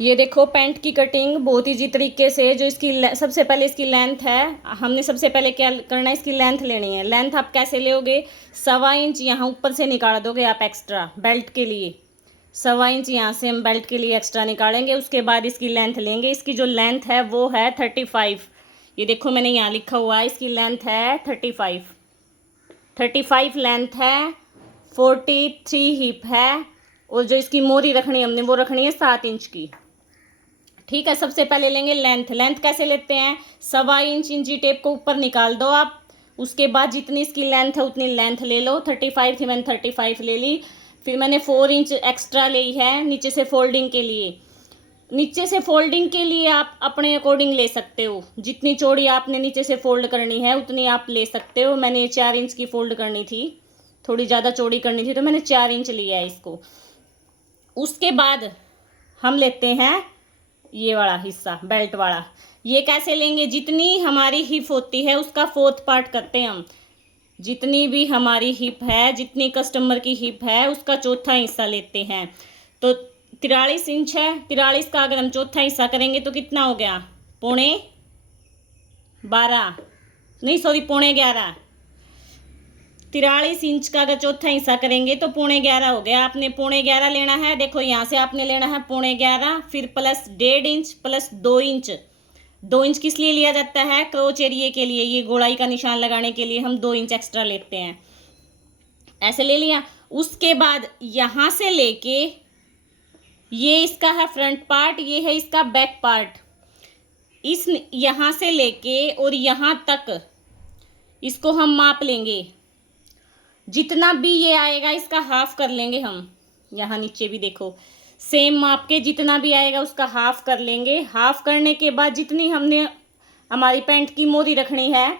ये देखो पैंट की कटिंग बहुत ईजी तरीके से। जो इसकी सबसे पहले इसकी लेंथ है, हमने सबसे पहले क्या करना है, इसकी लेंथ लेनी है। लेंथ आप कैसे लोगे, 1.25 इंच यहाँ ऊपर से निकाल दोगे आप एक्स्ट्रा बेल्ट के लिए। 1.25 इंच यहाँ से हम बेल्ट के लिए एक्स्ट्रा निकालेंगे। उसके बाद इसकी लेंथ लेंगे। इसकी जो लेंथ है वो है 35। ये देखो मैंने यहाँ लिखा हुआ है, इसकी लेंथ है 35 लेंथ है। 43 हिप है। और जो इसकी मोरी रखनी है हमने वो रखनी है 7 इंच की। ठीक है, सबसे पहले लेंगे लेंथ। लेंथ कैसे लेते हैं, 1.25 इंच इंची टेप को ऊपर निकाल दो आप। उसके बाद जितनी इसकी लेंथ है उतनी लेंथ ले लो। 35 थी, मैंने 35 ले ली। फिर मैंने 4 इंच एक्स्ट्रा ली है नीचे से फोल्डिंग के लिए। नीचे से फोल्डिंग के लिए आप अपने अकॉर्डिंग ले सकते हो, जितनी चौड़ी आपने नीचे से फोल्ड करनी है उतनी आप ले सकते हो। मैंने ये 4 इंच की फोल्ड करनी थी, थोड़ी ज़्यादा चौड़ी करनी थी तो मैंने 4 इंच लिया है इसको। उसके बाद हम लेते हैं ये वाला हिस्सा, बेल्ट वाला। ये कैसे लेंगे, जितनी हमारी हिप होती है उसका 4th पार्ट करते हैं हम। जितनी भी हमारी हिप है, जितनी कस्टमर की हिप है उसका 4था हिस्सा लेते हैं। तो 43 इंच है, 43 का अगर हम 4था हिस्सा करेंगे तो कितना हो गया, 11.5 नहीं सॉरी 11.5। 43 इंच का अगर 4था हिस्सा करेंगे तो 11.5 हो गया। आपने 11.5 लेना है। देखो यहाँ से आपने लेना है 11.5, फिर plus 1.5 inch plus 2 inch. 2 inch किस लिए लिया जाता है, क्रोच एरिया के लिए। ये गोलाई का निशान लगाने के लिए हम 2 इंच एक्स्ट्रा लेते हैं। ऐसे ले लिया। उसके बाद यहाँ से लेके ये इसका है फ्रंट पार्ट, ये है इसका बैक पार्ट। इस यहाँ से लेके और यहाँ तक इसको हम माप लेंगे। जितना भी ये आएगा इसका हाफ कर लेंगे हम। यहाँ नीचे भी देखो सेम माप के जितना भी आएगा उसका हाफ कर लेंगे। हाफ करने के बाद जितनी हमने हमारी पैंट की मोरी रखनी है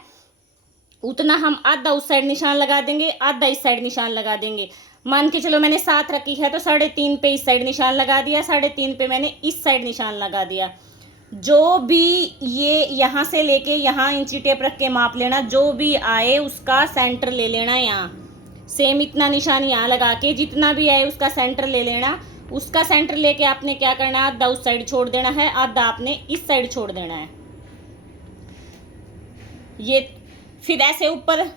उतना हम आधा उस साइड निशान लगा देंगे, आधा इस साइड निशान लगा देंगे। मान के चलो मैंने 7 रखी है तो 3.5 पे इस साइड निशान लगा दिया, 3.5 पे मैंने इस साइड निशान लगा दिया। जो भी ये यहाँ से लेके यहाँ इंची टेप रख के माप लेना, जो भी आए उसका सेंटर ले लेना। यहाँ सेम इतना निशान यहाँ लगा के जितना भी आए उसका सेंटर ले लेना। उसका सेंटर लेके आपने क्या करना है, आधा उस साइड छोड़ देना है, आधा आपने इस साइड छोड़ देना है। ये फिर ऐसे ऊपर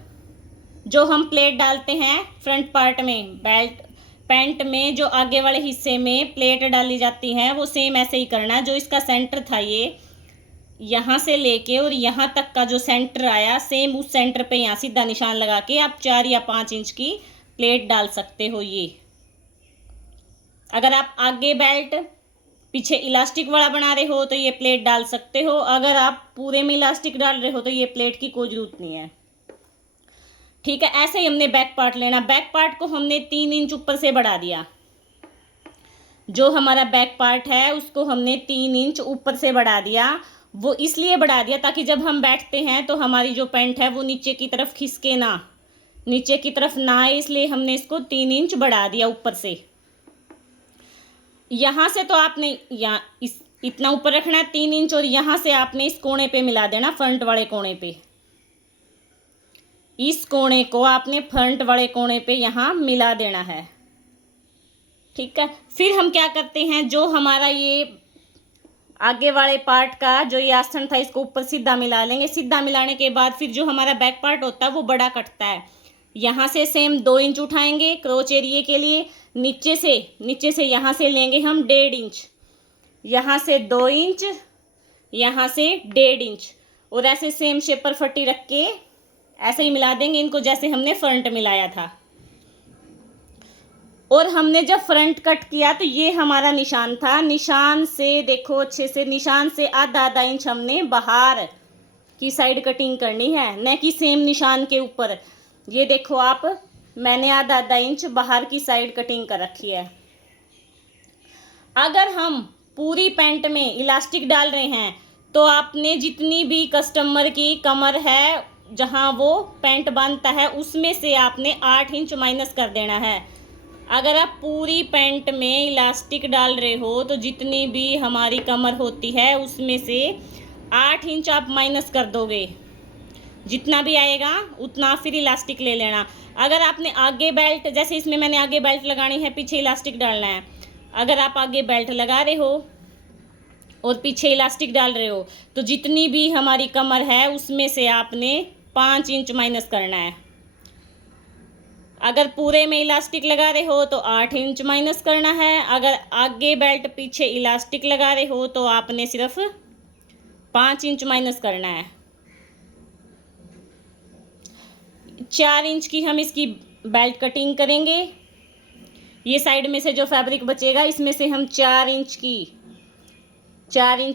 जो हम प्लेट डालते हैं फ्रंट पार्ट में, बेल्ट पैंट में जो आगे वाले हिस्से में प्लेट डाली जाती है वो सेम ऐसे ही करना है। जो इसका सेंटर था ये यहाँ से लेके और यहाँ तक का जो सेंटर आया सेम उस सेंटर पे यहाँ सीधा निशान लगा के आप 4 या 5 इंच की प्लेट डाल सकते हो। ये अगर आप आगे बेल्ट पीछे इलास्टिक वाला बना रहे हो तो ये प्लेट डाल सकते हो। अगर आप पूरे में इलास्टिक डाल रहे हो तो ये प्लेट की कोई जरूरत नहीं है। ठीक है, ऐसे ही हमने बैक पार्ट लेना। बैक पार्ट को हमने 3 इंच ऊपर से बढ़ा दिया। जो हमारा बैक पार्ट है उसको हमने 3 इंच ऊपर से बढ़ा दिया। वो इसलिए बढ़ा दिया ताकि जब हम बैठते हैं तो हमारी जो पैंट है वो नीचे की तरफ खिसके ना, नीचे की तरफ ना आए, इसलिए हमने इसको 3 इंच बढ़ा दिया ऊपर से। यहाँ से तो आपने यहाँ इस इतना ऊपर रखना है 3 इंच, और यहाँ से आपने इस कोने पे मिला देना, फ्रंट वाले कोने पे। इस कोने को आपने फ्रंट वाले कोने पे यहाँ मिला देना है। ठीक है, फिर हम क्या करते हैं, जो हमारा ये आगे वाले पार्ट का जो ये आसन था इसको ऊपर सीधा मिला लेंगे। सीधा मिलाने के बाद फिर जो हमारा बैक पार्ट होता है वो बड़ा कटता है। यहाँ से सेम 2 इंच उठाएंगे क्रोच एरिया के लिए। नीचे से यहाँ से लेंगे हम 1.5 इंच, यहाँ से 2 इंच, यहाँ से 1.5 इंच, और ऐसे सेम शेप पर फट्टी रख के ऐसे ही मिला देंगे इनको जैसे हमने फ्रंट मिलाया था। और हमने जब फ्रंट कट किया तो ये हमारा निशान था। निशान से देखो अच्छे से, निशान से आधा इंच हमने बाहर की साइड कटिंग करनी है, न कि सेम निशान के ऊपर। ये देखो आप, मैंने आधा इंच बाहर की साइड कटिंग कर रखी है। अगर हम पूरी पैंट में इलास्टिक डाल रहे हैं तो आपने जितनी भी कस्टमर की कमर है जहां वो पैंट बांधता है उसमें से आपने 8 इंच माइनस कर देना है। अगर आप पूरी पैंट में इलास्टिक डाल रहे हो तो जितनी भी हमारी कमर होती है उसमें से 8 इंच आप माइनस कर दोगे। जितना भी आएगा उतना फिर इलास्टिक ले लेना। अगर आपने आगे बेल्ट, जैसे इसमें मैंने आगे बेल्ट लगानी है, पीछे इलास्टिक डालना है। अगर आप आगे बेल्ट लगा रहे हो और पीछे इलास्टिक डाल रहे हो, तो जितनी भी हमारी कमर है उसमें से आपने 5 इंच माइनस करना है। अगर पूरे में इलास्टिक लगा रहे हो तो 8 इंच माइनस करना है। अगर आगे बेल्ट पीछे इलास्टिक लगा रहे हो तो आपने सिर्फ 5 इंच माइनस करना है। 4 इंच की हम इसकी बेल्ट कटिंग करेंगे। ये साइड में से जो फैब्रिक बचेगा इसमें से हम 4 इंच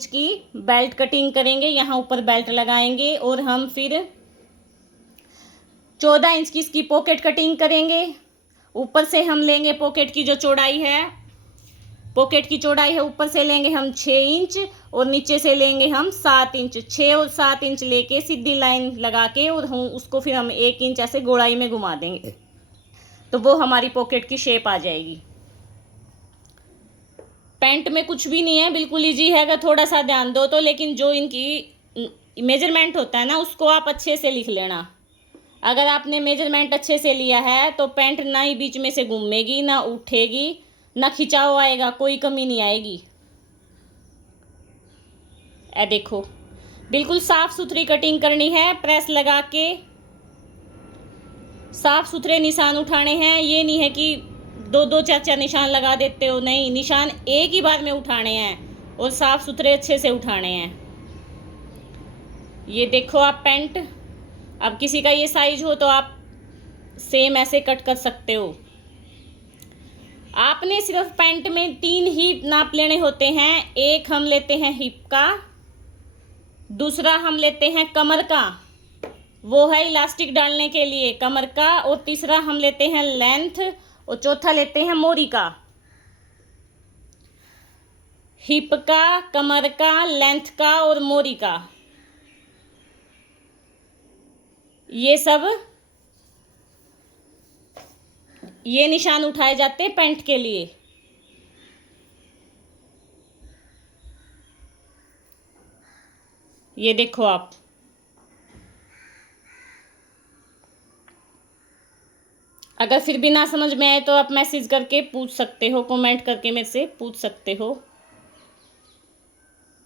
की बेल्ट कटिंग करेंगे। यहाँ ऊपर बेल्ट लगाएंगे और हम फिर 14 इंच की इसकी पॉकेट कटिंग करेंगे। ऊपर से हम लेंगे पॉकेट की जो चौड़ाई है, पॉकेट की चौड़ाई है ऊपर से लेंगे हम 6 इंच और नीचे से लेंगे हम 7 इंच। 6 और 7 इंच लेके सीधी लाइन लगा के और हम उसको फिर हम 1 इंच ऐसे गोलाई में घुमा देंगे, तो वो हमारी पॉकेट की शेप आ जाएगी। पैंट में कुछ भी नहीं है, बिल्कुल ईजी है अगर थोड़ा सा ध्यान दो तो। लेकिन जो इनकी मेजरमेंट होता है ना उसको आप अच्छे से लिख लेना। अगर आपने मेजरमेंट अच्छे से लिया है तो पैंट ना ही बीच में से घूमेगी, ना उठेगी, ना खिंचाव आएगा, कोई कमी नहीं आएगी। ए देखो, बिल्कुल साफ सुथरी कटिंग करनी है। प्रेस लगा के साफ सुथरे निशान उठाने हैं। ये नहीं है कि 2-2 4-4 निशान लगा देते हो, नहीं, निशान एक ही बार में उठाने हैं और साफ सुथरे अच्छे से उठाने हैं। ये देखो आप पैंट, अब किसी का ये साइज हो तो आप सेम ऐसे कट कर सकते हो। आपने सिर्फ पैंट में 3 ही नाप लेने होते हैं। एक हम लेते हैं हिप का, दूसरा हम लेते हैं कमर का, वो है इलास्टिक डालने के लिए कमर का, और तीसरा हम लेते हैं लेंथ, और चौथा लेते हैं मोरी का। हिप का, कमर का, लेंथ का और मोरी का, ये निशान उठाए जाते हैं पैंट के लिए। ये देखो आप, अगर फिर भी ना समझ में आए तो आप मैसेज करके पूछ सकते हो, कमेंट करके मेरे से पूछ सकते हो।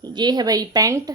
ये है भाई पैंट।